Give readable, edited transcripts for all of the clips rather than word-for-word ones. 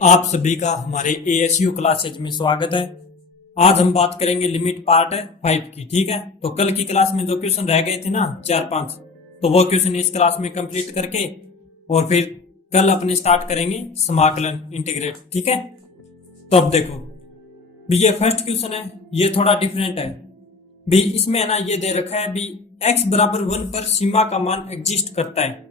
आप सभी का हमारे एएसयू क्लासेज में स्वागत है। आज हम बात करेंगे लिमिट पार्ट 5 की। ठीक है, तो कल की क्लास में जो क्वेश्चन रह गए थे ना 4-5, तो वो क्वेश्चन इस क्लास में कंप्लीट करके और फिर कल अपने स्टार्ट करेंगे समाकलन इंटीग्रेट। ठीक है, तो अब देखो भी ये फर्स्ट क्वेश्चन है, ये थोड़ा डिफरेंट है भी। इसमें है ना ये दे रखा है भी x बराबर 1 पर सीमा का मान एग्जिस्ट करता है।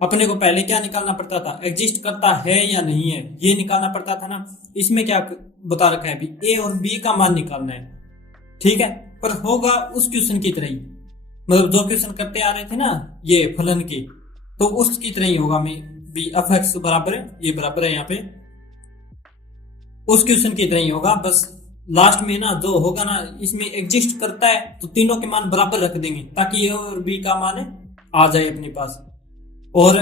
अपने को पहले क्या निकालना पड़ता था, एग्जिस्ट करता है या नहीं है ये निकालना पड़ता था ना। इसमें क्या बता रखा है भी ए और बी का मान निकालना है। ठीक है, पर होगा उस क्वेश्चन की तरह ही, मतलब जो क्वेश्चन करते आ रहे थे ना ये फलन के, तो उसकी तरह ही होगा। मैं बी एफ एक्स बराबर है, ये बराबर है यहाँ पे उस क्वेश्चन की तरह ही होगा। बस लास्ट में ना जो होगा ना इसमें एग्जिस्ट करता है तो तीनों के मान बराबर रख देंगे ताकि ए और बी का मान आ जाए अपने पास। और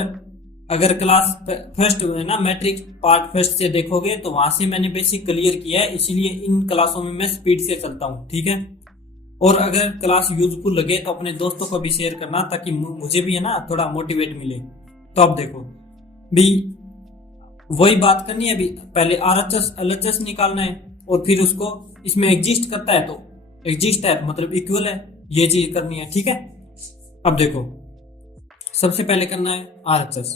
अगर क्लास फर्स्ट है ना मैट्रिक्स पार्ट फर्स्ट से देखोगे तो वहां से मैंने बेसिक क्लियर किया है, इसीलिए इन क्लासों में मैं स्पीड से चलता हूँ। ठीक है, और अगर क्लास यूजफुल लगे तो अपने दोस्तों को भी शेयर करना ताकि मुझे भी है ना थोड़ा मोटिवेट मिले। तो अब देखो भी वही बात करनी है भी, पहले आरएचएस एलएचएस निकालना है और फिर उसको इसमें एग्जिस्ट करता है तो एग्जिस्ट है मतलब इक्वल है, ये चीज करनी है। ठीक है, अब देखो सबसे पहले करना है आरएचएस।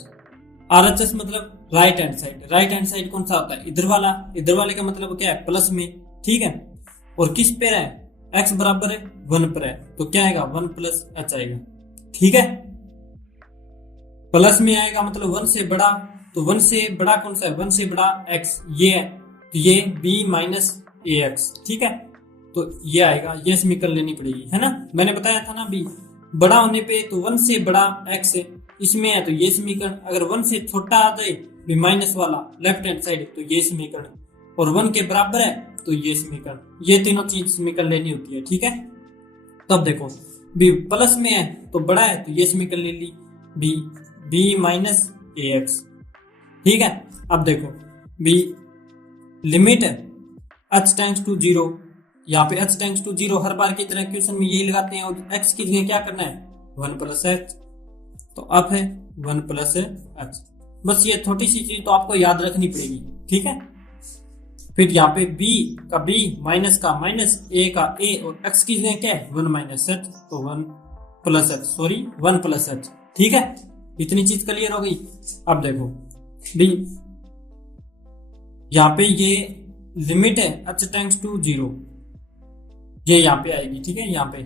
आरएचएस मतलब right hand side. Right hand side कौन सा होता है, इधर वाला। इधर वाले का मतलब क्या है, प्लस में। ठीक है, और किस पे है, एक्स बराबर है 1 पर है तो क्या आएगा 1 प्लस एच आएगा। ठीक है, प्लस में आएगा मतलब 1 से बड़ा, तो 1 से बड़ा कौन सा है, 1 से बड़ा एक्स ये है, तो ये बी माइनस ए एक्स। ठीक है, तो ये आएगा, ये समीकरण लेनी पड़ेगी है ना। मैंने बताया था ना बी बड़ा होने पे तो 1 से बड़ा x इसमें है तो ये समीकरण, अगर 1 से छोटा आ जाए भी माइनस वाला लेफ्ट हैंड साइड तो ये समीकरण, और 1 के बराबर है तो ये समीकरण, ये तीनों चीज समीकरण लेनी होती है। ठीक है, तब देखो b प्लस में है तो बड़ा है तो ये समीकरण ले ली b माइनस ए एक्स। ठीक है, अब देखो b limit h tends to 0, यहाँ पे h टेंड्स टू 0 हर बार की तरह क्वेश्चन में यही लगाते हैं, और x की जगह क्या करना है 1 प्लस एच, तो अब है 1 प्लस एच। बस ये छोटी सी चीज तो आपको याद रखनी पड़ेगी। ठीक है, फिर यहाँ पे b का b माइनस का माइनस a का a और x की जगह क्या है 1 माइनस एच, तो 1 plus H, sorry 1 plus H. ठीक है, इतनी चीज क्लियर हो गई। अब देखो b यहाँ पे ये लिमिट है h टेंड्स टू 0, ये यहाँ पे आएगी। ठीक है, यहाँ पे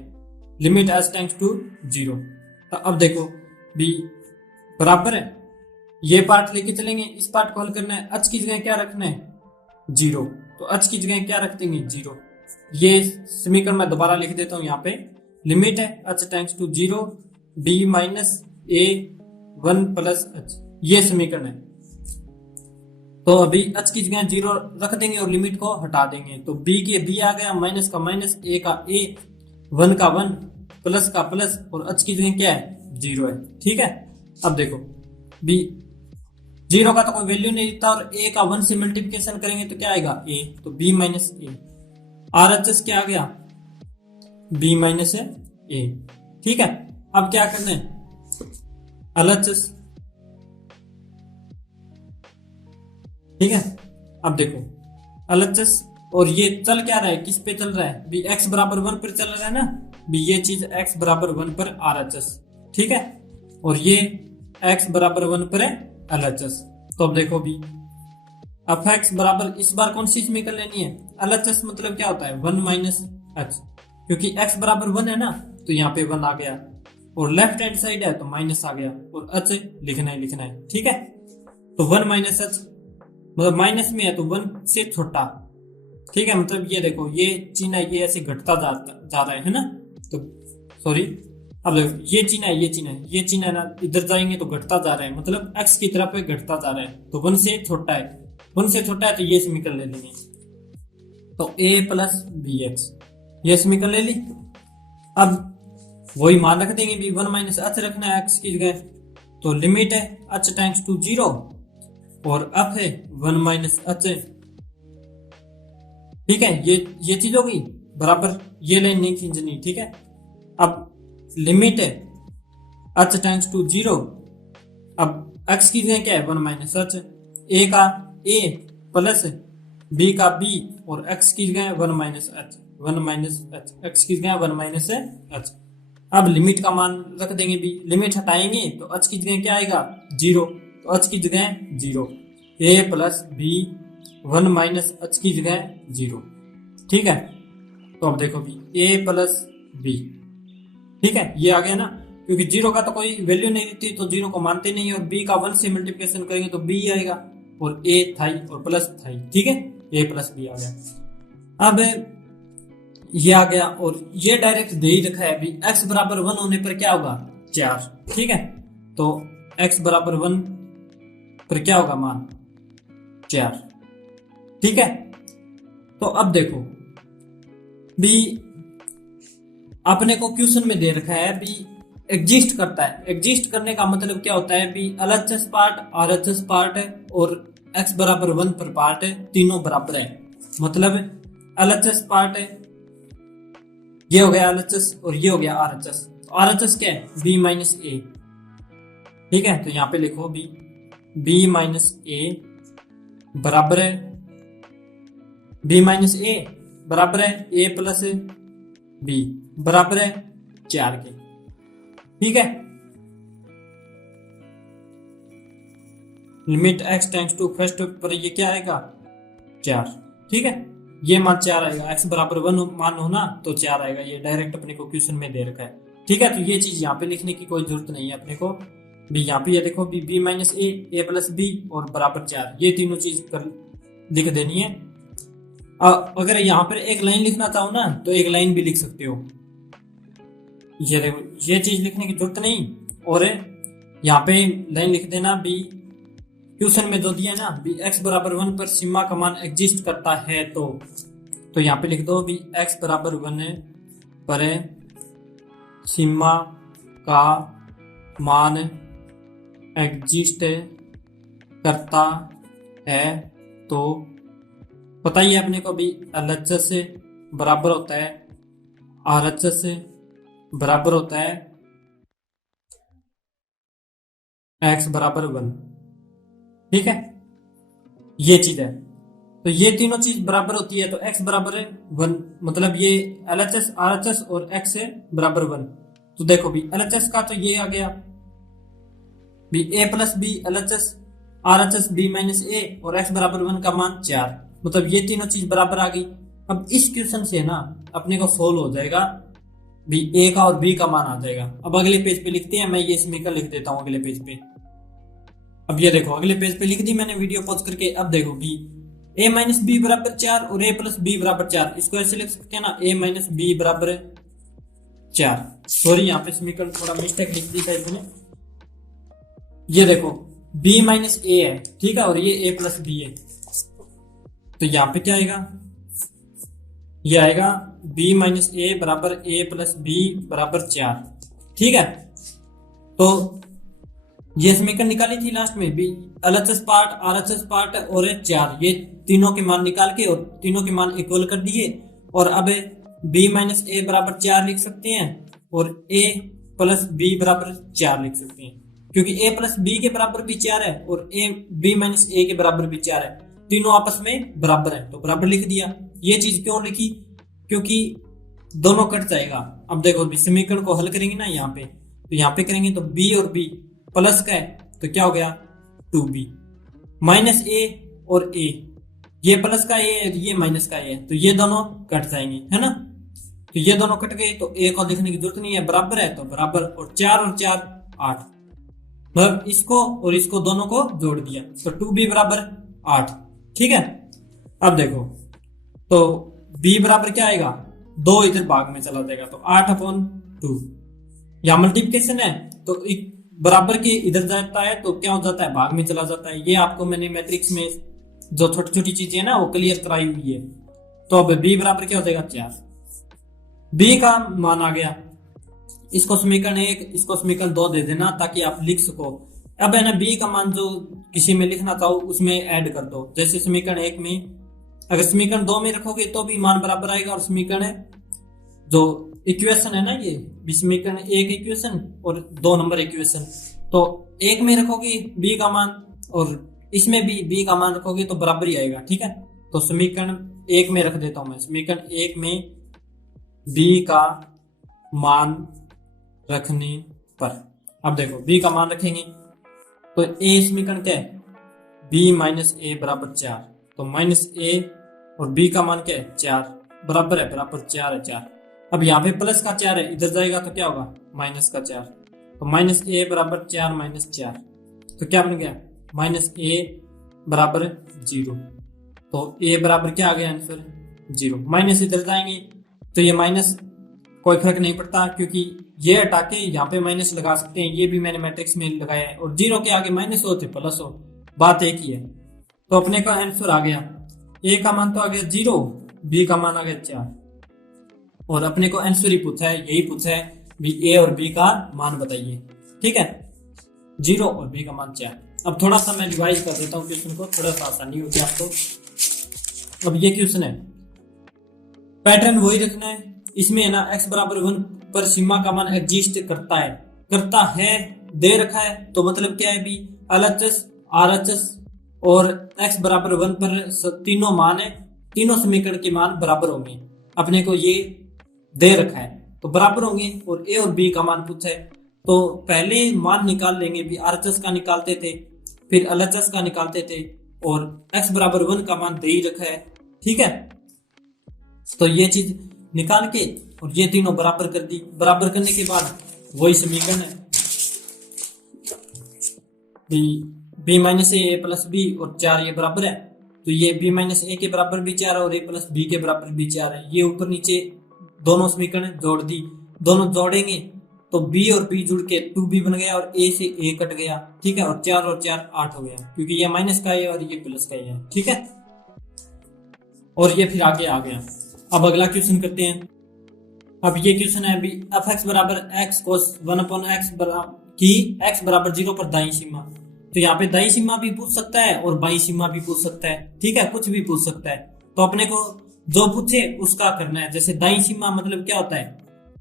लिमिट h टेंड्स टू 0। तो अब देखो b बराबर है, ये पार्ट लेके चलेंगे, इस पार्ट को हल करना है। h की जगह क्या रखना है 0, तो h की जगह क्या रख देंगे 0। ये समीकरण मैं दोबारा लिख देता हूँ, यहाँ पे लिमिट है h tends to 0 b minus a 1 plus h, ये समीकरण है। तो अभी h की जगह 0 रख देंगे और लिमिट को हटा देंगे, तो b के b आ गया, माइनस का माइनस, a का a, 1 का 1, प्लस का प्लस, और h की जगह क्या है 0 है। ठीक है, अब देखो b 0 का तो कोई वैल्यू नहीं देता और a का 1 से मल्टीप्लिकेशन करेंगे तो क्या आएगा a, तो b माइनस a। RHS क्या आ गया b माइनस a। ठीक है, अब क्या करना है LHS। ठीक है, अब देखो LHS, और ये चल क्या रहा है, किस पे चल रहा है भी x बराबर 1 पर चल रहा है ना भी, ये चीज x बराबर 1 पर RHS। ठीक है, और ये x बराबर 1 पर है LHS। तो अब देखो भी अब x बराबर, इस बार कौन सी समीकरण लेनी है, LHS मतलब क्या होता है 1 माइनस h, क्योंकि x बराबर 1 है ना तो यहाँ पे 1 आ गया, और लेफ्ट हैंड साइड है तो माइनस आ गया, और h लिखना है। ठीक है, तो 1 माइनस h मतलब माइनस में है तो 1 से छोटा। ठीक है, मतलब ये देखो ये चिन्ह है, ये ऐसे घटता जा रहा है ना, तो सॉरी अब देखो ये चिन्ह है, ये चिन्ह है ना, इधर जाएंगे तो घटता जा रहा है, मतलब x की तरफ घटता जा रहा है, तो 1 से छोटा है, 1 से छोटा है तो ये समीकरण ले लेंगे, तो a प्लस बी एक्स, ये समीकरण ले ली। अब वही मान रख देंगे भी 1 माइनस h रखना है x की जगह, तो लिमिट है h टेंड्स टू 0 और अब है 1 माइनस h। ठीक है, ये चीज होगी बराबर, ये लाइन नहीं खींचनी। ठीक है, अब लिमिट है h टेंड्स टू 0, अब x की जगह क्या है 1 माइनस h, a का a प्लस बी का बी और एक्स की जगह 1 minus H, 1 minus H, x की जगह 1 माइनस एच। अब लिमिट का मान रख देंगे बी, लिमिट हटाएंगे तो एच की जगह क्या आएगा 0, तो एच की जगह 0, ए प्लस बी 1 माइनस एच की जगह 0। ठीक है, तो अब देखो बी ए प्लस बी, ठीक है ये आ गया ना, क्योंकि 0 का तो कोई वैल्यू नहीं रहती तो 0 को मानते नहीं, और b का 1 से मल्टीप्लिकेशन करेंगे तो b आएगा, और a थाई और प्लस थाई, ठीक है a प्लस b आ गया। अब ये आ गया, और ये डायरेक्ट दे ही रखा है अभी, x बराबर 1 होने पर क्या होगा 4, ठीक है, तो x बराबर 1 पर क्या होगा मान 4, ठीक है। तो अब देखो b अपने को क्वेश्चन में दे रखा है b एग्जिस्ट करता है, एग्जिस्ट करने का मतलब क्या होता है, बी एलएचएस पार्ट आरएचएस पार्ट है और x बराबर 1 पर पार्ट है, तीनों बराबर है, मतलब एलएचएस पार्ट है, ये हो गया एलएचएस और ये हो गया आरएचएस। तो आरएचएस क्या है b माइनस ए, ठीक है, तो यहां पे लिखो b माइनस ए बराबर है, b माइनस ए बराबर है a प्लस b बराबर है 4 के, ठीक है। Limit x tends to first पर ये क्या आएगा 4, ठीक है, ये मान 4 आएगा, x बराबर 1 मान हो ना तो 4 आएगा, ये डायरेक्ट अपने को क्वेश्चन में दे रखा है, ठीक है। तो ये चीज यहाँ पे लिखने की कोई जरूरत नहीं है अपने को, भी यहाँ पे ये देखो b माइनस ए प्लस बी और बराबर 4, ये तीनों चीज कर लिख देनी है। अगर यहाँ पर एक लाइन लिखना चाहो ना तो एक लाइन भी लिख सकते हो, ये देखो ये चीज लिखने की जरूरत नहीं, और यहाँ पे लाइन लिख देना बी क्वेश्चन में जो दिया है ना बी x बराबर 1 पर सीमा का मान एग्जिस्ट करता है, तो यहाँ पे लिख दो बी x बराबर 1 पर सीमा का मान एग्जिस्ट करता है, तो पता ही है अपने को भी एलएचएस से बराबर होता है आरएचएस से बराबर होता है x बराबर 1, ठीक है, ये चीज है। तो ये तीनों चीज बराबर होती है तो x बराबर 1, मतलब ये एलएचएस आरएचएस और x से बराबर 1। तो देखो भी एलएचएस का तो ये आ गया भी a plus B LHS RHS b minus A और x बराबर 1 का मान 4, मतलब ये तीनों चीज बराबर आ गई। अब इस क्वेश्चन से ना अपने को सोल्व हो जाएगा भी ए का और बी का मान आ जाएगा। अब अगले पेज पे लिखते हैं, मैं ये समीकरण लिख देता हूँ अगले पेज पे। अब ये देखो अगले पेज पे लिख दी मैंने वीडियो पॉज करके। अब देखो बी ए माइनस बी बराबर 4 और ए प्लस बी बराबर 4, इसको ऐसे लिख सकते हैं ना ए माइनस बी बराबर 4। सॉरी यहाँ पे समीकरण थोड़ा मिस्टेक लिख दी था इसमें। ये देखो बी माइनस ए है, ठीक है, और ये ए प्लस बी है, तो यहाँ पे क्या आएगा, ये आएगा b माइनस ए बराबर ए प्लस बी बराबर 4, ठीक है। तो ये समीकरण निकाली थी लास्ट में, बी एलएचएस पार्ट आरएचएस पार्ट और 4, ये तीनों के मान निकाल के और तीनों के मान इक्वल कर दिए, और अब b माइनस ए बराबर 4 लिख सकते हैं और a प्लस बी बराबर 4 लिख सकते हैं, क्योंकि a प्लस बी के बराबर भी 4 है और b माइनस ए के बराबर भी 4 है, तीनों आपस में बराबर है तो बराबर लिख दिया। ये चीज क्यों लिखी, क्योंकि दोनों कट जाएगा। अब देखो समीकरण को हल करेंगे ना यहाँ पे, तो यहाँ पे करेंगे तो b और b प्लस का है तो क्या हो गया 2b माइनस a और a, ये प्लस का a है ये माइनस का a है, तो ये दोनों कट जाएंगे, है ना। तो ये दोनों कट गए तो a को लिखने की जरूरत नहीं है, बराबर है तो बराबर, और 4 8, मतलब इसको और इसको दोनों को जोड़ दिया तो 2b बराबर 8, ठीक है। अब देखो तो b बराबर क्या आएगा, 2 इधर भाग में चला जाएगा तो 8/2, यहाँ मल्टीप्लिकेशन है तो बराबर के इधर जाता है तो क्या हो जाता है भाग में चला जाता है। ये आपको मैंने मैट्रिक्स में जो छोटी छोटी चीजें है ना वो क्लियर कराई हुई है। तो अब b बराबर क्या हो जाएगा 4, b का मान आ गया, इसको समीकरण 1 इसको समीकरण 2 दे देना ताकि आप लिख सको। अब है ना b का मान जो किसी में लिखना चाहो उसमें ऐड कर दो, जैसे समीकरण 1 में अगर समीकरण 2 में रखोगे तो भी मान बराबर आएगा, और समीकरण जो इक्वेशन है ना ये समीकरण 1 इक्वेशन और 2 नंबर इक्वेशन, तो 1 में रखोगे b का मान और इसमें भी b का मान रखोगे तो बराबर ही आएगा, ठीक है। तो समीकरण 1 में रख देता हूं मैं, समीकरण 1 में b का मान रखने पर, अब देखो b का मान रखेंगे तो a समीकरण क्या है, b माइनस ए बराबर 4, तो माइनस ए और b का मान क्या है 4, बराबर है, बराबर 4 है 4। अब यहाँ पे प्लस का 4 है, इधर जाएगा तो क्या होगा माइनस का 4, तो माइनस ए बराबर 4 माइनस 4, तो क्या बन गया माइनस ए बराबर 0, तो ए बराबर क्या आ गया आंसर 0। माइनस इधर जाएंगे तो ये माइनस कोई फर्क नहीं पड़ता, क्योंकि ये हटा के यहाँ पे माइनस लगा सकते हैं, ये भी मैंने मैट्रिक्स में लगाया है, और 0 के आगे माइनस हो तो प्लस हो, बात एक ही है। तो अपने का आंसर आ गया, ए का मान तो आ गया 0, बी का मान आ गया 4, और अपने को आंसर ही पूछा है, यही पूछा है भी ए और बी का मान बताइए, ठीक है, 0 और बी का मान 4। अब थोड़ा सा मैं रिवाइज कर देता हूँ क्वेश्चन को, थोड़ा सा आसानी होगी आपको। अब ये क्वेश्चन है, पैटर्न वही रखना है, इसमें है ना x बराबर 1 पर सीमा का मान एग्जिस्ट करता है दे रखा है, तो मतलब क्या है भी LHS RHS और x बराबर 1 पर तीनों मान है, तीनों समीकरण के मान बराबर होंगे, अपने को ये दे रखा है तो बराबर होंगे, और a और b का मान पूछा है तो पहले मान निकाल लेंगे, भी RHS का निकालते थे, फिर LHS का निकालते थे, और x बराबर 1 का मान दे ही रखा है, ठीक है। तो ये चीज निकाल के और ये तीनों बराबर कर दी, बराबर करने के बाद वही समीकरण है, b माइनस ए प्लस बी और 4 ये बराबर है, तो ये b माइनस ए के बराबर भी 4 और a प्लस बी के बराबर भी 4 है। ये ऊपर नीचे दोनों समीकरण जोड़ दी, दोनों जोड़ेंगे तो b और b जुड़ के 2b बन गया, और a से a कट गया, ठीक है, और 4 और 4 8 हो गया, क्योंकि ये माइनस का है और ये प्लस का है, ठीक है। और ये फिर आगे आ गया। अब अगला क्वेश्चन करते हैं। अब ये क्वेश्चन है अभी एफ एक्स बराबर एक्स कोस 1/x की x बराबर 0 पर दाई सीमा, तो यहाँ पे दाई सीमा भी पूछ सकता है और बाई सीमा भी पूछ सकता है, ठीक है, कुछ भी पूछ सकता है, तो अपने को जो पूछे उसका करना है। जैसे दाई सीमा मतलब क्या होता है,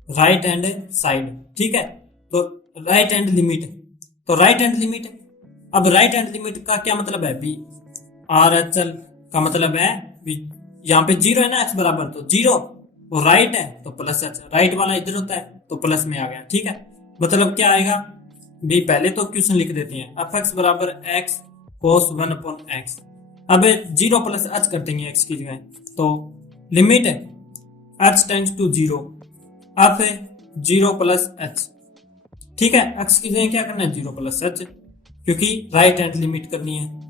राइट हैंड साइड, ठीक है, तो राइट हैंड लिमिट, तो राइट हैंड लिमिट, अब राइट हैंड लिमिट का क्या मतलब है भी RHL का मतलब है यहाँ पे 0 है ना x बराबर, तो 0 और राइट है तो प्लस h, राइट वाला इधर होता है तो प्लस में आ गया, ठीक है। मतलब क्या आएगा भी, पहले तो क्वेश्चन लिख देते हैं, एफ एक्स बराबर x cos 1/x, अब 0 प्लस h कर देंगे x की जगह, तो लिमिट h टेंड्स टू 0, अब 0 प्लस h, ठीक है, x की जगह क्या करना है 0 प्लस h, क्योंकि राइट हैंड लिमिट करनी है।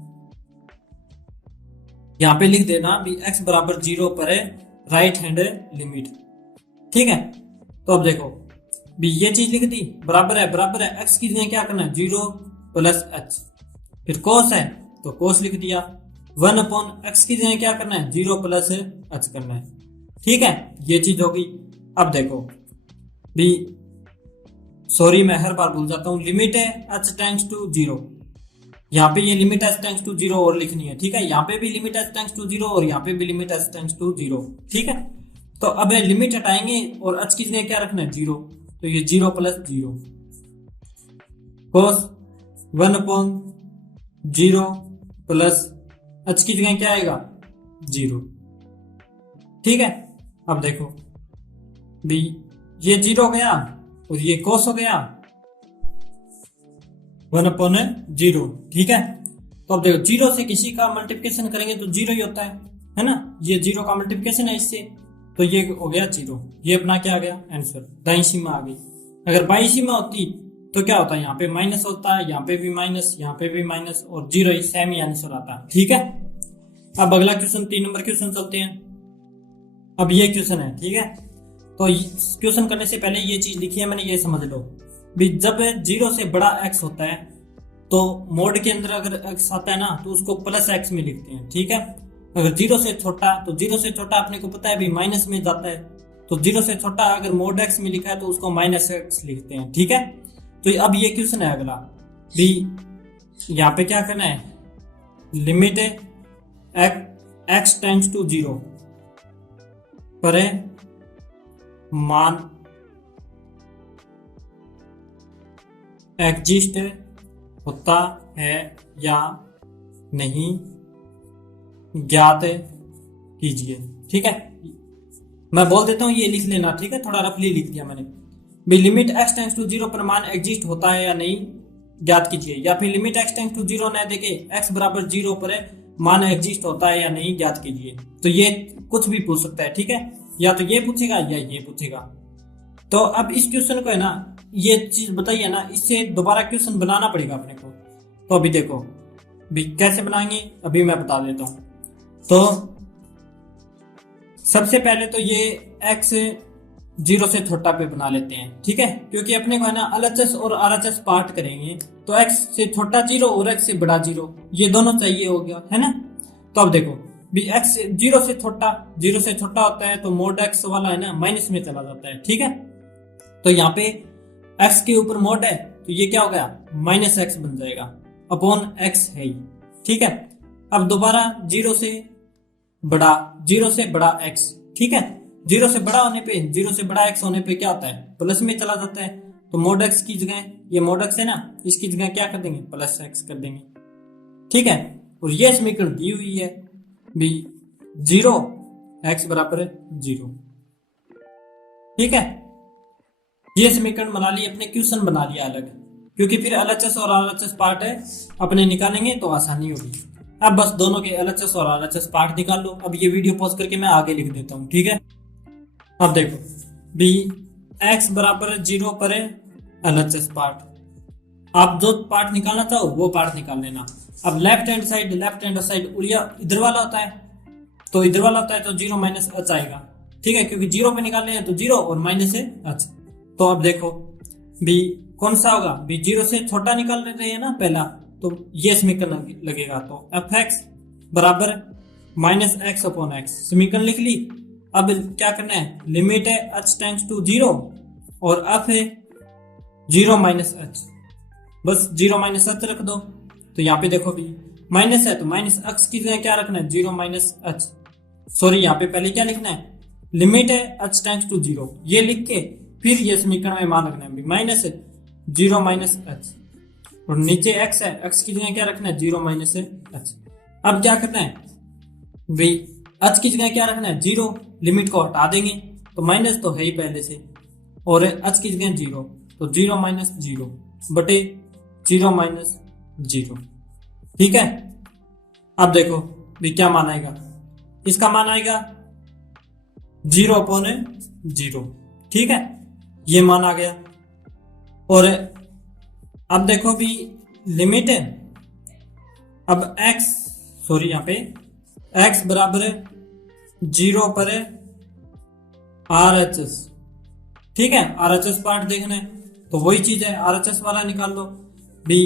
यहाँ पे लिख देना भी x बराबर 0 पर है राइट हैंड लिमिट, ठीक है। तो अब देखो भी ये चीज लिख दी, बराबर है x की जगह क्या करना है 0 प्लस h, फिर cos है तो cos लिख दिया, 1/x की जगह क्या करना है 0 प्लस h करना है, ठीक है, ये चीज होगी। अब देखो भी, सॉरी मैं हर बार भूल जाता हूँ, लिमिट है h टेंड्स टू 0, यहाँ पे ये लिमिट h टेंड्स टू 0 और लिखनी है, ठीक है, यहाँ पे भी लिमिट h टेंड्स टू 0 और यहाँ पे भी लिमिट h टेंड्स टू 0, ठीक है। तो अब लिमिट हटाएंगे और h की जगह क्या रखना है 0, तो ये 0 प्लस 0 cos 1/0 प्लस h की जगह क्या आएगा 0, ठीक है। अब देखो भी ये 0 गया और ये cos हो गया 1/0, ठीक है। तो अब देखो 0 से किसी का मल्टीप्लिकेशन करेंगे तो 0 ही होता है ना, ये 0 का मल्टीप्लिकेशन है इससे, तो ये हो गया 0, ये अपना क्या आ गया आंसर, दाईं सीमा आ गई। अगर बाईं सीमा होती तो क्या होता है, यहाँ पे माइनस होता है, यहाँ पे भी माइनस, यहाँ पे भी माइनस, और 0 ही सेम ही आंसर आता है, ठीक है। अब अगला क्वेश्चन 3 नंबर क्वेश्चन चलते हैं। अब ये क्वेश्चन है, ठीक है, तो क्वेश्चन करने से पहले ये चीज लिखी है मैंने, ये समझ लो भी, जब 0 से बड़ा x होता है तो मोड के अंदर अगर x आता है ना तो उसको प्लस x में लिखते हैं, ठीक है। अगर 0 से छोटा, तो 0 से छोटा अपने को पता है भी माइनस में जाता है, तो 0 से छोटा अगर मोड x में लिखा है तो उसको माइनस x लिखते हैं, ठीक है। तो अब ये क्वेश्चन है अगला भी, यहाँ पे क्या करना है, लिमिट x टेंड्स टू 0 पर मान एग्जिस्ट होता है या नहीं ज्ञात कीजिए। ठीक है, मैं बोल देता हूं, ये लिख लेना। ठीक है, थोड़ा रफली लिख दिया मैंने। भी लिमिट x टेंड्स टू 0 पर मान एग्जिस्ट होता है या नहीं ज्ञात कीजिए, या फिर लिमिट x टेंड्स टू 0 न देके x बराबर 0 पर मान एग्जिस्ट होता है या नहीं ज्ञात कीजिए। तो ये कुछ भी पूछ सकता है। ठीक है, या तो ये पूछेगा या ये पूछेगा। तो अब इस क्वेश्चन को है ना, ये चीज बताइए ना, इससे दोबारा क्वेश्चन बनाना पड़ेगा अपने को। तो अभी देखो भी कैसे बनाएंगे, अभी मैं बता देता हूं। तो सबसे पहले तो ये x 0 से छोटा पे बना लेते हैं। ठीक है, क्योंकि अपने को है ना LHS और RHS पार्ट करेंगे, तो x से छोटा 0 और x से बड़ा 0, ये दोनों चाहिए हो गया है ना। तो अब देखो भी x 0 से छोटा होता है तो मोड x वाला है ना माइनस में चला जाता है। ठीक है, तो यहाँ पे x के ऊपर मोड है तो ये क्या हो गया, माइनस x बन जाएगा, अपॉन x है ही। ठीक है, अब दोबारा 0 से बड़ा x। ठीक है, 0 से बड़ा x होने पे क्या होता है, प्लस में चला जाता है। तो मोड x की जगह, ये मोड x है ना, इसकी जगह क्या कर देंगे, प्लस x कर देंगे। ठीक है, और ये समीकरण दी हुई है भी 0 x बराबर 0। ठीक है, ये समीकरण बना लिए, अपने क्वेश्चन बना लिया अलग, क्योंकि फिर LHS और RHS पार्ट है अपने निकालेंगे तो आसानी होगी। अब बस दोनों के LHS और RHS पार्ट निकाल लो। अब ये वीडियो पॉज करके मैं आगे लिख देता हूँ। ठीक है, अब देखो भी x बराबर 0 पर LHS पार्ट, आप जो पार्ट निकालना चाहो वो पार्ट निकाल लेना। अब लेफ्ट हैंड साइड इधर वाला होता है, तो इधर वाला होता है तो 0 माइनस h आएगा। ठीक है, क्योंकि 0 पे निकाल रहे हैं तो 0 और माइनस है h। तो अब देखो भी कौन सा होगा, भी 0 से छोटा निकाल रहे हैं ना पहला, तो ये समीकरण लगेगा। तो fx बराबर माइनस x अपॉन x, समीकरण लिख ली। अब क्या करना है, लिमिट है h टेंड्स टू 0 और f है 0 माइनस h, बस 0 माइनस h रख दो। तो यहाँ पे देखो भी माइनस है तो माइनस x की जगह क्या रखना है, 0 माइनस h। सॉरी, यहाँ पे पहले क्या लिखना है, लिमिट है h टेंड्स टू 0, ये लिख के फिर ये समीकरण में मान रखना है माइनस 0 माइनस h, और नीचे x है, x की जगह क्या रखना है, 0 माइनस h। अब क्या करना है भाई, h की जगह क्या रखना है, 0, लिमिट को हटा देंगे तो माइनस तो है ही पहले से, और h की जगह 0, तो 0 माइनस 0 बटे 0 माइनस 0। ठीक है, अब देखो भी क्या मान आएगा, इसका मान आएगा 0 अपॉन 0। ठीक है, ये मान आ गया। और अब देखो भी लिमिट है, अब यहाँ पे x बराबर 0 पर RHS। ठीक है, RHS पार्ट देखना है तो वही चीज है, RHS वाला निकाल लो भी।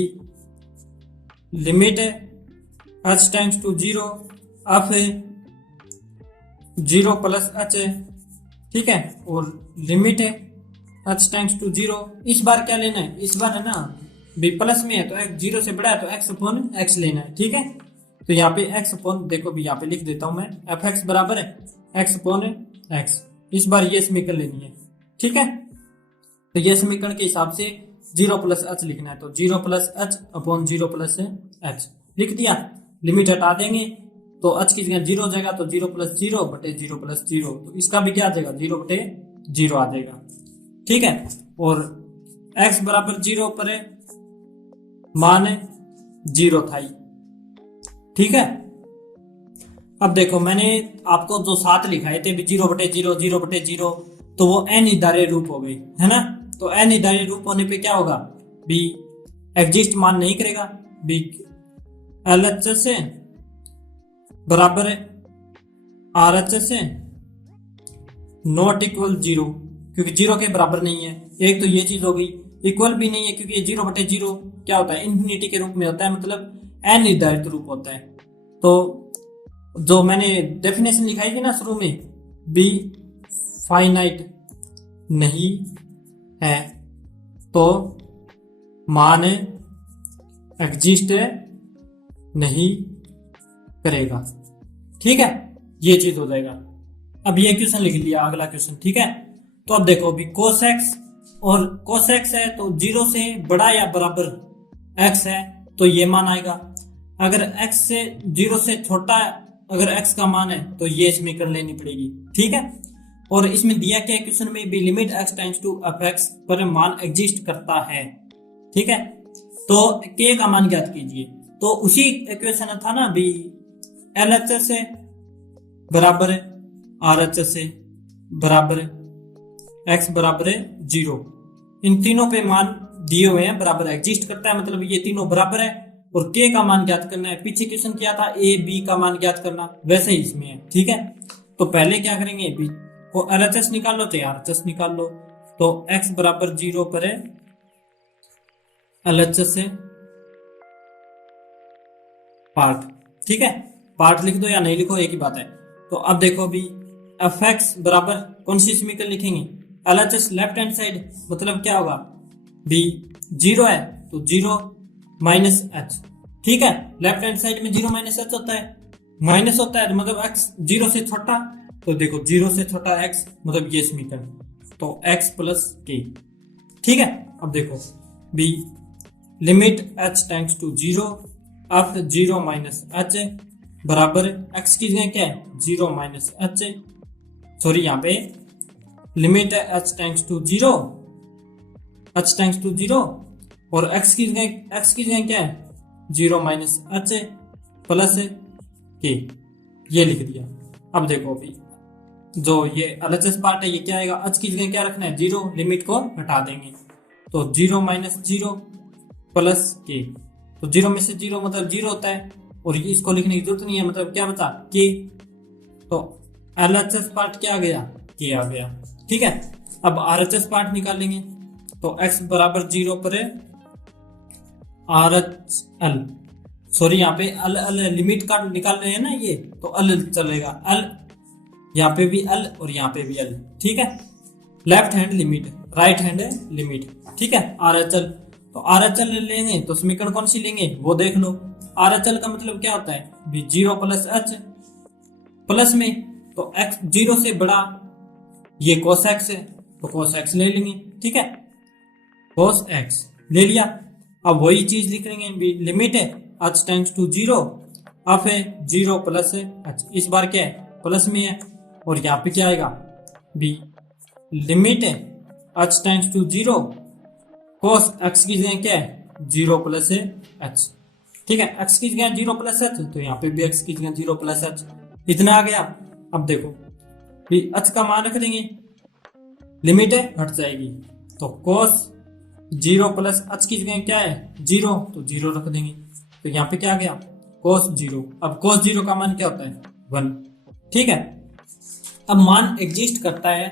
लिमिट है h टेंड्स टू 0, f है 0 प्लस h है। ठीक है, और लिमिट है h टेंड्स टू 0। इस बार क्या लेना है, इस बार है ना भी प्लस में है तो x 0 से बड़ा है तो x अपॉन x लेना है। ठीक है, तो यहाँ पे x अपॉन, देखो भी यहाँ पे लिख देता हूं मैं, fx बराबर है x अपॉन x। इस बार ये समीकरण लेनी है। ठीक है, तो ये समीकरण के हिसाब से 0 प्लस h लिखना है, तो 0 plus h upon 0 plus h लिख दिया। लिमिट हटा देंगे तो h की जगह 0 हो जाएगा, तो 0 प्लस 0 बटे 0 प्लस 0, तो इसका भी क्या आ जाएगा, 0 बटे 0 आ जाएगा। ठीक है, और x बराबर 0 पर मान 0 था ही। ठीक है, अब देखो मैंने आपको जो 7 लिखाए थे भी 0 बटे 0, 0 बटे 0, तो वो अनिर्धारित रूप हो गई है ना। तो अनिर्धारित रूप होने पे क्या होगा भी, एग्जिस्ट मान नहीं करेगा भी, LHS से बराबर RHS से नॉट इक्वल 0, क्योंकि 0 के बराबर नहीं है। एक तो ये चीज हो गई, इक्वल भी नहीं है क्योंकि ये 0 बटे 0 क्या होता है, इन्फिनिटी के रूप में होता है, मतलब अनिर्धारित रूप होता है। तो जो मैंने डेफिनेशन लिखाई थी ना शुरू में, बी फाइनाइट नहीं है तो मान एग्जिस्ट नहीं करेगा। ठीक है, ये चीज हो जाएगा। अब ये क्वेश्चन लिख लिया, अगला क्वेश्चन। ठीक है, तो अब देखो भी cos x और cos x है तो 0 से बड़ा या बराबर x है तो ये मान आएगा। अगर x से 0 से छोटा अगर x का मान है तो ये समीकरण लेनी पड़ेगी, ठीक है। और इसमें दिया क्या है क्वेश्चन में भी limit x tends to f(x) पर मान एग्जिस्ट करता है, ठीक है। तो k का मान ज्ञात कीजिए, तो उसी इक्वेशन था ना भी LHS से बराबर है RHS से बराबर है x बराबर है 0। इन तीनों पे मान दिए हुए हैं, बराबर एग्जिस्ट करता है, मतलब ये तीनों बराबर है। और k का मान ज्ञात करना है, पीछे क्वेश्चन किया था a b का मान ज्ञात करना, वैसे ही इसमें है, ठीक है। तो पहले क्या करेंगे, b को LHS निकाल लो तो RHS निकाल लो। तो x बराबर 0 पर है LHS से पार्ट, ठीक है। पार्ट लिख दो या नहीं लिखो एक ही बात है। तो अब देखो भी fx बराबर कौन सी समीकरण लिखेंगे, LHS लेफ्ट हैंड साइड, मतलब क्या होगा भी 0 है तो 0 माइनस h, ठीक है। लेफ्ट हैंड साइड में 0 माइनस h होता है, माइनस होता है मतलब x 0 से छोटा, तो देखो 0 से छोटा x मतलब ये समीकरण, तो x प्लस k, ठीक है। अब देखो भी limit h tends to 0 of 0 minus h बराबर x की जगह क्या है 0 माइनस h, सॉरी यहाँ पे लिमिट है h tends to 0, h tends to 0 और x की जगह क्या है 0 माइनस h प्लस k, ये लिख दिया। अब देखो अभी जो ये LHS पार्ट है ये क्या आएगा, h की जगह क्या रखना है 0, लिमिट को हटा देंगे तो 0 माइनस 0 प्लस k, तो 0 में से 0 मतलब 0 होता है और ये इसको लिखने की जरूरत नहीं है, मतलब क्या बचा k, तो LHS पार्ट क्या आ गया k आ गया, ठीक है। अब RHS पार्ट निकालेंगे तो x बराबर 0 पर है RHL, सॉरी यहाँ पे अल लिमिट का निकाल रहे हैं ना ये, तो अल चलेगा, अल यहाँ पे भी अल और यहाँ पे भी अल, ठीक है। Left hand limit right hand limit, ठीक है। RHL, तो RHL लेंगे तो समीकरण कौन सी लेंगे वो देख लो। RHL का मतलब क्या होता है भी 0 प्लस h प्लस में, तो x 0 से बड़ा ये cos x है तो cos x ले लेंगे, ठीक है, cos x ले लिया। अब वही चीज लिख लेंगे भी लिमिट है h टेंड्स टू 0 ऑफ है 0 प्लस h, इस बार क्या है प्लस में है, और यहाँ पे क्या आएगा भी लिमिट है h tends to 0 cos x की जगह क्या है 0 प्लस h, ठीक है। x की जगह 0 प्लस h तो यहाँ पे भी x की जगह 0 प्लस h, इतना आ गया। अब देखो भी h का मान रख देंगे, लिमिट है हट जाएगी तो cos 0 प्लस h की जगह क्या है 0 तो 0 रख देंगे, तो यहाँ पे क्या आ गया cos 0। अब cos 0 का मान क्या होता है 1, ठीक है। अब मान एग्जिस्ट करता है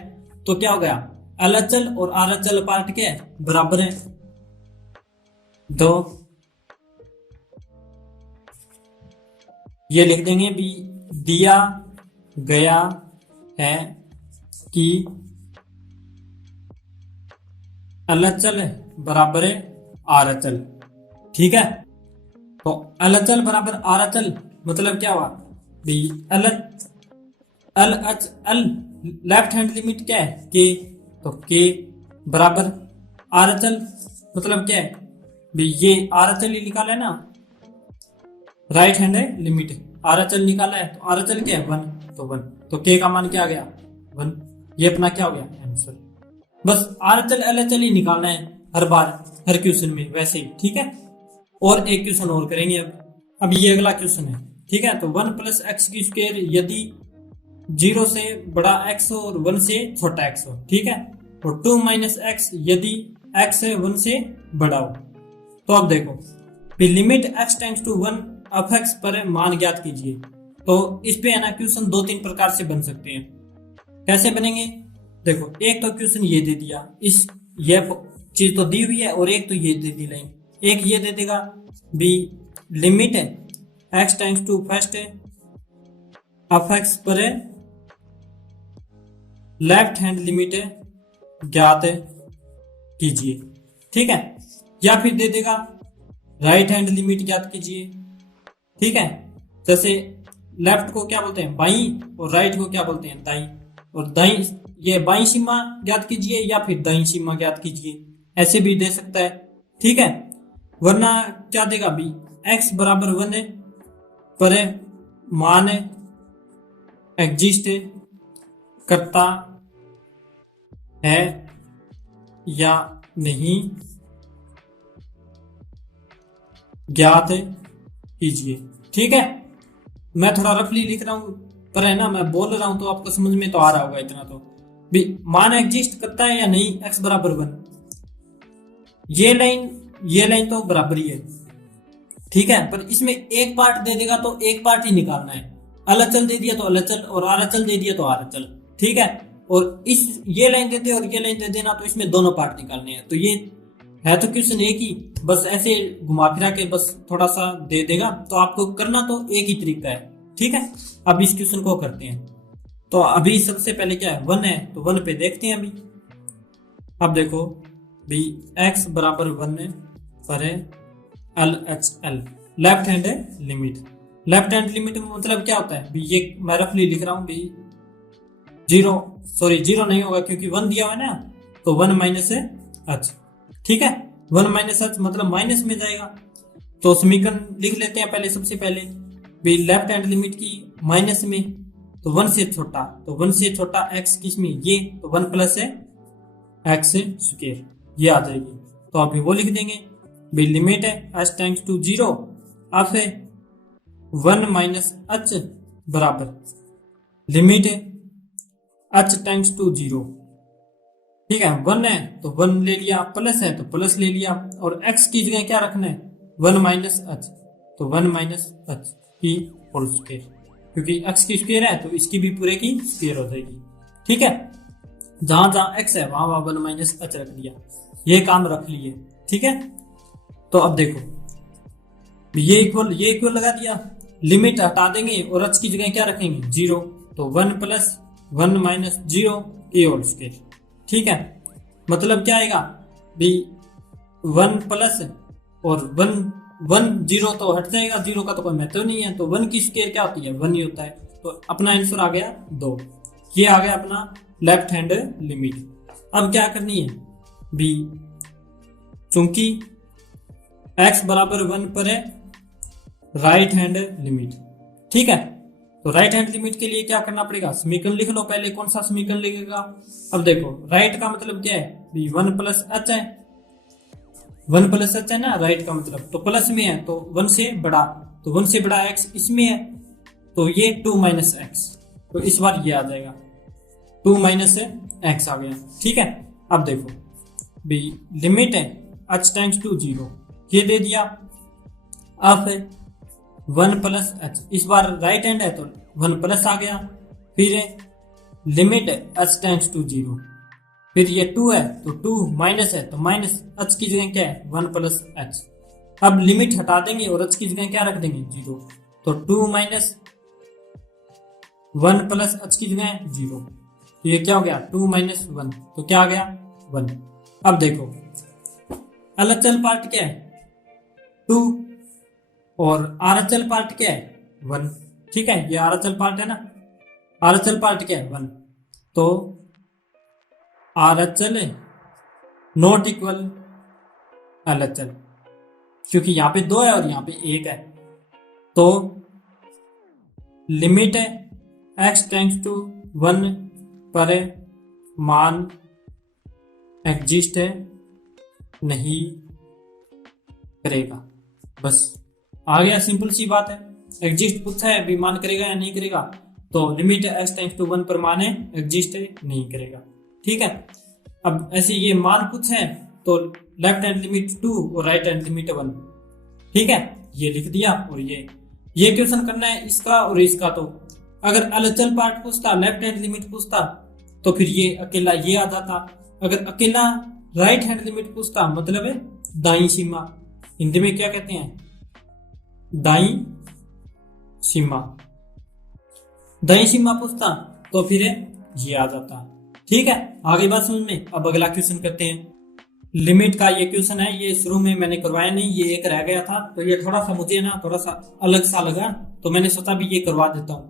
तो क्या हो गया LHL और RHL पार्ट क्या है बराबर है, दो ये लिख देंगे भी दिया गया है कि LHL बराबर है RHL, ठीक है। तो LHL बराबर RHL मतलब क्या हुआ भी LHL लेफ्ट हैंड लिमिट क्या है k, तो k बराबर RHL मतलब क्या है भी ये RHL ही निकाला है ना, राइट हैंड है लिमिट RHL निकाला है तो RHL क्या है 1, तो 1, तो k का मान क्या आ गया 1, ये अपना क्या हो गया आंसर। बस RHL LHL ही निकालना है हर बार हर क्वेश्चन में वैसे ही, ठीक है। और एक क्वेश्चन और करेंगे अब ये अगला क्वेश्चन है, ठीक है। तो 1 प्लस एक्स की स्क्वायर यदि 0 से बड़ा x हो और 1 से छोटा x हो, ठीक है। और 2 माइनस एक्स यदि x 1 से बड़ा हो। तो अब देखो limit x tends to 1 of x पर मान ज्ञात कीजिए। तो इस पे है ना क्वेश्चन 2-3 प्रकार से बन सकते हैं। कैसे बनेंगे देखो, एक तो क्वेश्चन ये दे दिया, इस ये चीज तो दी हुई है, और एक तो ये दे दी लाइन, एक ये दे देगा भी लिमिट है x tends to first of x पर लेफ्ट हैंड लिमिट ज्ञात कीजिए, ठीक है। या फिर दे देगा राइट हैंड लिमिट ज्ञात कीजिए, ठीक है। जैसे लेफ्ट को क्या बोलते हैं बाई और राइट को क्या बोलते हैं दाई, और दाई ये बाई सीमा ज्ञात कीजिए या फिर दाई सीमा ज्ञात कीजिए, ऐसे भी दे सकता है, ठीक है। वरना क्या देगा भी x बराबर 1 है परिमाण एग्जिस्ट करता है या नहीं ज्ञात कीजिए। ठीक है, मैं थोड़ा रफली लिख रहा हूं पर है ना, मैं बोल रहा हूं तो आपको समझ में तो आ रहा होगा इतना तो भी। मान एग्जिस्ट करता है या नहीं x बराबर 1, ये लाइन तो बराबर ही है। ठीक है, पर इसमें एक पार्ट दे देगा तो एक पार्ट ही निकालना है। अलचल दे दिया तो अलचल और आरचल दे दिया तो आरचल। ठीक है, और ये लाइन दे दे और ये लाइन दे देना तो इसमें दोनों पार्ट निकालने हैं। तो ये है तो क्वेश्चन एक ही, बस ऐसे घुमा फिरा के बस थोड़ा सा दे देगा। तो आपको करना तो एक ही तरीका है। ठीक है, अब इस क्वेश्चन को करते हैं। तो अभी सबसे पहले क्या है, 1 है तो 1 पे देखते हैं अभी। अब देखो भी x बराबर 1 पर है LHL, left hand limit. Left hand limit में मतलब क्या होता है भी, ये मैं रफली लिख रहा हूं भी, जीरो नहीं होगा क्योंकि 1 दिया हुआ है ना, तो 1 माइनस h। ठीक है, 1 माइनस h मतलब माइनस में जाएगा। तो समीकरण लिख लेते हैं पहले, सबसे पहले भी लेफ्ट हैंड लिमिट की माइनस में, तो 1 से छोटा, तो 1 से छोटा x किस में, ये तो 1 प्लस है x स्क्वायर, ये आ जाएगी। तो अभी वो लिख देंगे भी लिमिट है h टेंड्स टू 0 अब है 1 माइनस h बराबर लिमिट है h टेंड्स टू 0। ठीक है, 1 है तो 1 ले लिया, प्लस है तो प्लस ले लिया, और x की जगह क्या रखना है 1 माइनस h, तो 1 माइनस h की होल स्क्वायर, क्योंकि x की स्क्वायर है तो इसकी भी पूरे की स्क्वायर हो जाएगी। ठीक है, जहां जहां x है वहां 1 माइनस h रख दिया, ये काम रख लिए। ठीक है, तो अब देखो ये इक्वल लगा दिया, लिमिट हटा देंगे और h की जगह क्या रखेंगे 0, तो 1 प्लस 1 माइनस 0 की होल स्क्वायर। ठीक है, मतलब क्या आएगा भी 1 प्लस और 1 0 तो हट जाएगा, 0 का तो कोई महत्व नहीं है, तो 1 की स्क्वायर क्या होती है 1 ही होता है। तो अपना आंसर आ गया 2, ये आ गया अपना लेफ्ट हैंड लिमिट। अब क्या करनी है भी, चूंकि x बराबर 1 पर है राइट हैंड लिमिट। ठीक है, तो राइट हैंड लिमिट के लिए क्या करना पड़ेगा, समीकरण लिख लो पहले। कौन सा समीकरण लिखेगा, अब देखो राइट का मतलब क्या है भी 1 प्लस h है, 1 प्लस h है ना राइट का मतलब, तो प्लस में है तो 1 से बड़ा, तो 1 से बड़ा x इसमें है, तो ये 2 माइनस x, तो इस बार ये आ जाएगा 2 माइनस x आ गया। ठीक है, अब देखो भी लिमिट है h टेंड्स टू 0, ये दे दिया। अब है 1 प्लस h, इस बार राइट हैंड है तो 1 प्लस आ गया, फिर है लिमिट है h टेंड्स टू 0, फिर ये 2 है तो 2 माइनस है तो माइनस h की जगह क्या है 1 प्लस h। अब लिमिट हटा देंगे और h की जगह क्या रख देंगे 0, तो 2 माइनस 1 प्लस h की जगह 0, तो ये क्या हो गया 2 माइनस 1, तो क्या आ गया 1। अब देखो अलचल पार्ट क्या है 2 और आरचल पार्ट क्या है 1। ठीक है, ये आरचल पार्ट है ना, आरचल पार्ट क्या है 1, तो आरचल नॉट इक्वल अलचल, क्योंकि यहां पे 2 है और यहां पे 1 है, तो लिमिट है x टेंड्स टू 1 पर मान एग्जिस्ट है नहीं करेगा। बस आ गया, सिंपल सी बात है। एग्जिस्ट पूछा है भी मान करेगा या नहीं करेगा, तो लिमिट x टेंड्स टू 1 पर मान है एग्जिस्ट नहीं करेगा। ठीक है, अब ऐसे ये मान पूछा है तो लेफ्ट हैंड लिमिट 2 और राइट हैंड लिमिट 1। ठीक है, ये लिख दिया, और ये क्वेश्चन करना है इसका और इसका। तो अगर अलचल पार्ट पूछता, लेफ्ट हैंड लिमिट पूछता, तो फिर ये अकेला ये आ जाता। अगर अकेला राइट हैंड लिमिट पूछता, मतलब है दाई सीमा, हिंदी में क्या कहते हैं दाई सीमा, दाई सीमा पूछता तो फिर ये आ जाता। ठीक है, आगे बात समझ में। अब अगला क्वेश्चन करते हैं। लिमिट का ये क्वेश्चन है, ये शुरू में मैंने करवाया नहीं, ये एक रह गया था, तो ये थोड़ा सा मुझे ना थोड़ा सा अलग सा लगा, तो मैंने सोचा भी ये करवा देता हूं।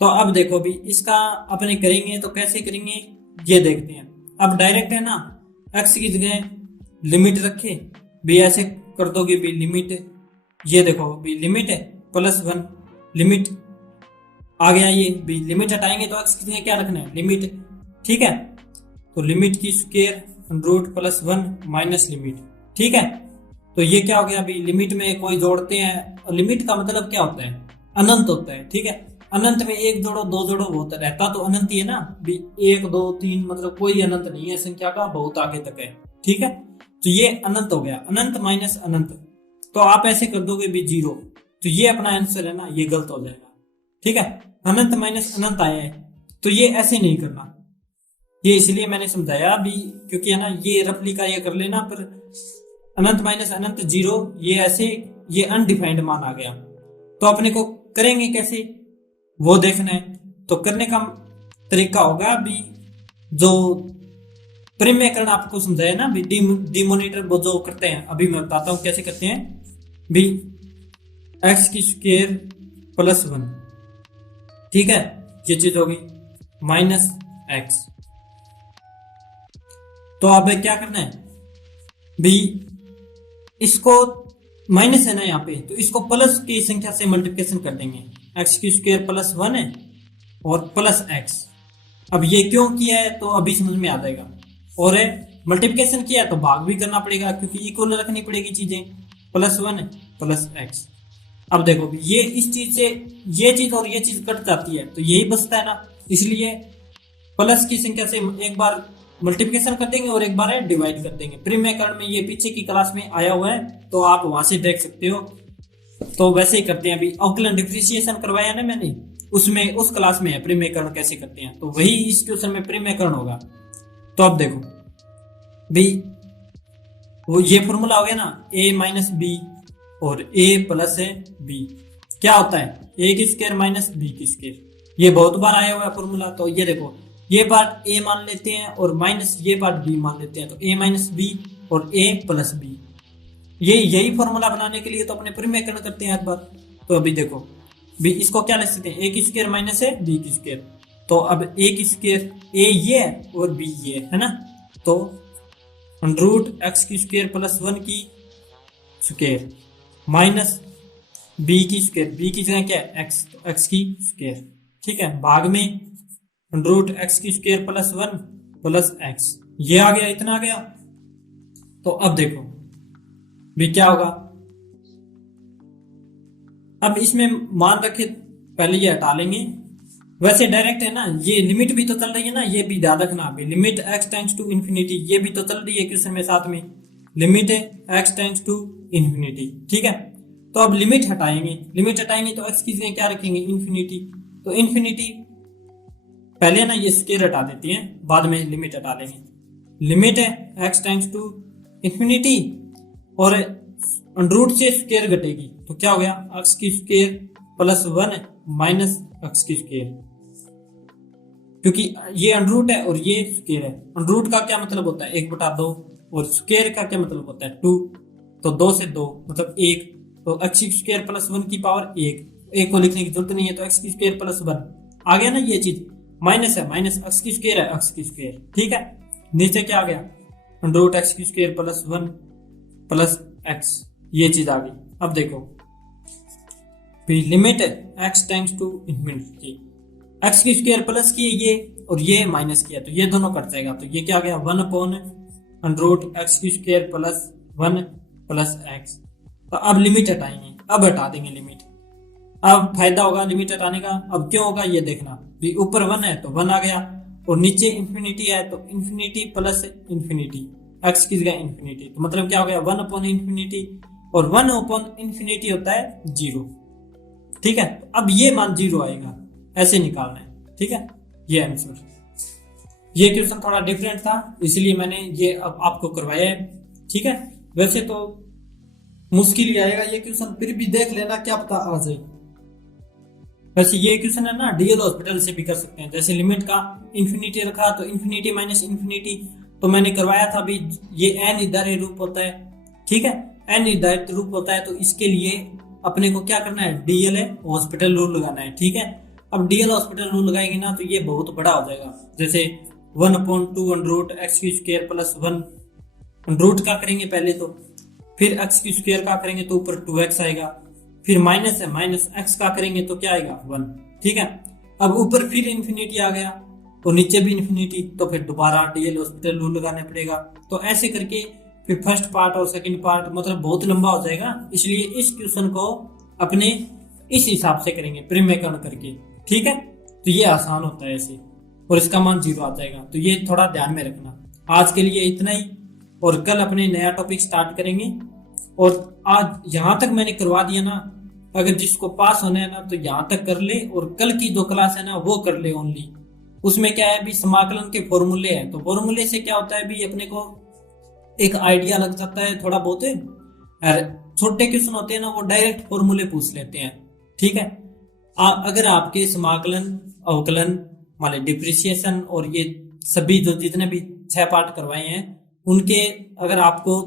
तो अब देखो भी इसका अपने करेंगे तो कैसे करेंगे ये देखते हैं। अब डायरेक्ट है ना, x की जगह लिमिट रखे भी, ऐसे कर दोगे भी लिमिट, ये देखो भी लिमिट है +1 लिमिट आ गया ये भी, लिमिट हटाएंगे तो एक्स की क्या रखना है, लिमिट, ठीक है। तो लिमिट की square root plus 1 minus limit, ठीक है। तो ये क्या हो गया अभी, लिमिट में कोई जोड़ते हैं, और लिमिट का मतलब क्या होता है, अनंत होता है, ठीक है। अनंत में एक जोड़ो दो जोड़ो बहुत रहता तो अनंत ही है ना भी, 1 2 3 मतलब कोई अनंत नहीं है संख्या का, बहुत आगे तक है, ठीक है। तो ये अनंत हो गया, अनंत माइनस अनंत, तो आप ऐसे कर दोगे भी 0, तो ये अपना आंसर है ना, ये गलत हो जाएगा, ठीक है। अनंत माइनस अनंत आया है तो ये ऐसे नहीं करना, ये इसलिए मैंने समझाया भी क्योंकि है ना, ये रफली का ये कर लेना, पर अनंत माइनस अनंत 0 ये ऐसे, ये अनडिफाइंड मान आ गया, तो अपने को करेंगे कैसे वो देखना है। तो करने का तरीका होगा भी, जो परिमेयकरण आपको समझाया ना भी, डिमोनेटर वो जो करते हैं, अभी मैं बताता हूं कैसे करते हैं भी, एक्स की स्क्वायर प्लस 1, ठीक है, ये चीज होगी माइनस एक्स। तो अब क्या करना है भी, इसको माइनस है ना यहाँ पे, तो इसको प्लस की संख्या से मल्टीप्लिकेशन कर देंगे, एक्स की स्क्वायर प्लस 1 है और प्लस एक्स। अब ये क्यों किया है तो अभी समझ में आ जाएगा, और मल्टीप्लिकेशन किया है तो भाग भी करना पड़ेगा क्योंकि इक्वल रखनी पड़ेगी चीजें, प्लस 1 प्लस एक्स। अब देखो ये इस चीज से ये चीज और ये चीज कट जाती है तो यही बचता है ना, इसलिए प्लस की संख्या से एक बार मल्टीप्लिकेशन कर देंगे और एक बार डिवाइड कर देंगे। परिमेयकरण में ये पीछे की क्लास में आया हुआ है तो आप वहां से देख सकते हो। तो वैसे ही करते हैं, अभी अवकलन डिफरेंशिएशन करवाया ना मैंने, उसमें उस क्लास में है परिमेयकरण कैसे करते हैं, तो वही इस क्वेश्चन में परिमेयकरण होगा। तो अब देखो भी, वो ये फॉर्मूला हो गया ना, a माइनस बी और a प्लस बी, क्या होता है a की स्क्वायर माइनस b की स्क्वायर, ये बहुत बार आया हुआ है फॉर्मूला। तो ये देखो, ये पार्ट a मान लेते हैं और माइनस ये पार्ट b मान लेते हैं, तो a माइनस बी और a प्लस बी, ये यही फॉर्मूला बनाने के लिए तो अपने परिमेयकरण करते हैं एक बार। तो अभी देखो भी, इसको क्या लिख सकते हैं, a की स्क्वायर माइनस है b की स्क्वायर, तो अब a की स्क्वायर a ये है और b ये है ना, तो रूट एक्स की स्क्वायर प्लस 1 की स्क्वायर माइनस b की स्क्वायर, b की जगह क्या है x, तो x की स्क्वायर, ठीक है, भाग में रूट एक्स की स्क्वायर प्लस 1 प्लस एक्स, ये आ गया, इतना आ गया। तो अब देखो भी क्या होगा, अब इसमें मान रखे, पहले ये हटा लेंगे, वैसे डायरेक्ट है ना, ये लिमिट भी तो चल रही है ना, ये भी ध्यान रखना अभी, limit x tends to infinity, ये भी तो चल रही है क्वेश्चन में साथ में, लिमिट है एक्स टेंड्स टू इन्फिनिटी, ठीक है। तो अब लिमिट हटाएंगे तो एक्स की जगह क्या रखेंगे, इन्फिनिटी, तो इन्फिनिटी पहले ना ये स्क्वायर हटा देती है, बाद में लिमिट हटा लेंगे। लिमिट है एक्स टेंड्स टू इन्फिनिटी और रूट से स्क्वायर घटेगी, तो क्या हो गया, एक्स की स्क्वायर प्लस 1 माइनस एक्स की स्क्वायर, क्योंकि ये अंडरूट है और ये स्क्वायर है। अंडरूट का क्या मतलब होता है 1/2 और स्क्वायर का क्या मतलब होता है 2, तो 2 से 2 मतलब 1, तो एक्स की स्क्वायर प्लस 1 की पावर 1 को लिखने की जरूरत नहीं है, तो एक्स की स्क्वायर प्लस 1 आ गया ना, ये चीज माइनस है, माइनस एक्स की स्क्वायर है, एक्स की स्क्वायर, ठीक है। नीचे क्या आ गया, अंडरूट एक्स की स्क्वायर प्लस 1 प्लस एक्स, ये चीज आ गई। अब देखो limit x tends to infinity, x की स्क्वायर प्लस की ये और ये माइनस किया, तो ये दोनों कट जाएगा, तो ये क्या आ गया 1/√, एक्स की स्क्वायर प्लस 1 प्लस एक्स। तो अब लिमिट हटाएंगे, अब हटा देंगे लिमिट, अब फायदा होगा लिमिट हटाने का। अब क्यों होगा ये देखना भी, ऊपर 1 है तो 1 आ गया और नीचे इन्फिनिटी है तो इन्फिनिटी प्लस इन्फिनिटी, एक्स की जगह इन्फिनिटी, तो मतलब क्या हो गया 1/∞, और 1/∞ होता है 0, ठीक है। तो अब ये मान 0 आएगा, ऐसे निकालना है, ठीक है। ये आंसर, ये क्वेश्चन थोड़ा डिफरेंट था इसलिए मैंने ये अब आपको करवाया है, ठीक है। वैसे तो मुश्किल ही आएगा ये क्वेश्चन, फिर भी देख लेना क्या पता आ जाए। वैसे ये क्वेश्चन है ना डीएल हॉस्पिटल से भी कर सकते हैं, जैसे लिमिट का इन्फिनिटी रखा तो इन्फिनिटी माइनस इन्फिनिटी, तो मैंने करवाया था अभी, ये अनिर्धारित रूप होता है, ठीक है, अनिर्धारित रूप होता है, तो इसके लिए अपने को क्या करना है, डीएल हॉस्पिटल रूल लगाना है, ठीक है। अब डीएल हॉस्पिटल रूल लगाएंगे ना तो ये बहुत बड़ा हो जाएगा, जैसे 1/2 एक्स की स्क्वायर प्लस 1 रूट का करेंगे पहले, तो फिर एक्स की स्क्वायर का करेंगे तो ऊपर 2x आएगा, फिर माइनस है, माइनस एक्स का करेंगे तो क्या आएगा 1। ठीक है, अब ऊपर फिर इन्फिनिटी आ गया और नीचे भी इन्फिनिटी, तो फिर दोबारा डीएल हॉस्पिटल रूल लगाने पड़ेगा। तो ऐसे करके फिर फर्स्ट पार्ट और सेकंड पार्ट मतलब बहुत लंबा हो जाएगा, इसलिए इस क्वेश्चन को अपने इस हिसाब से करेंगे प्रीमेकरण करके। ठीक है, तो ये आसान होता है ऐसे, और इसका मान 0 आ जाएगा। तो ये थोड़ा ध्यान में रखना। आज के लिए इतना ही, और कल अपने नया टॉपिक स्टार्ट करेंगे। और आज यहाँ तक मैंने करवा दिया ना, अगर जिसको पास होना है ना तो यहाँ तक कर ले, और कल की जो क्लास है ना वो कर ले ओनली। उसमें क्या है, अभी समाकलन के फॉर्मूले हैं, तो फॉर्मूले से क्या होता है भी अपने को एक आइडिया लग जाता है थोड़ा बहुत। छोटे क्वेश्चन होते हैं ना वो डायरेक्ट फॉर्मूले पूछ लेते हैं। ठीक है, अगर आपके समाकलन, अवकलन, मान डिप्रिसिएशन और ये सभी जो जितने भी 6 पार्ट करवाए हैं उनके अगर आपको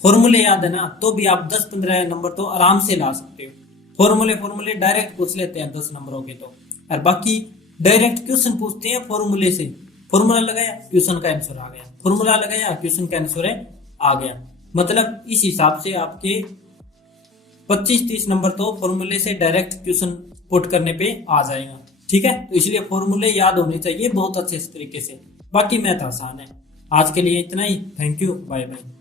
फॉर्मूले याद है ना तो भी आप 10-15 नंबर तो आराम से ला सकते हो। फॉर्मूले डायरेक्ट पूछ लेते हैं 10 नंबरों के तो, और बाकी डायरेक्ट क्वेश्चन पूछते हैं फॉर्मूले से। फॉर्मूला लगाया क्वेश्चन का आंसर आ गया, फॉर्मूला लगाया क्वेश्चन का आंसर आ गया। मतलब इस हिसाब से आपके 25-30 नंबर तो फॉर्मूले से डायरेक्ट क्वेश्चन पुट करने पे आ जाएगा। ठीक है, तो इसलिए फॉर्मूले याद होने चाहिए बहुत अच्छे तरीके से। बाकी मैथ आसान है। आज के लिए इतना ही। Thank you, bye bye.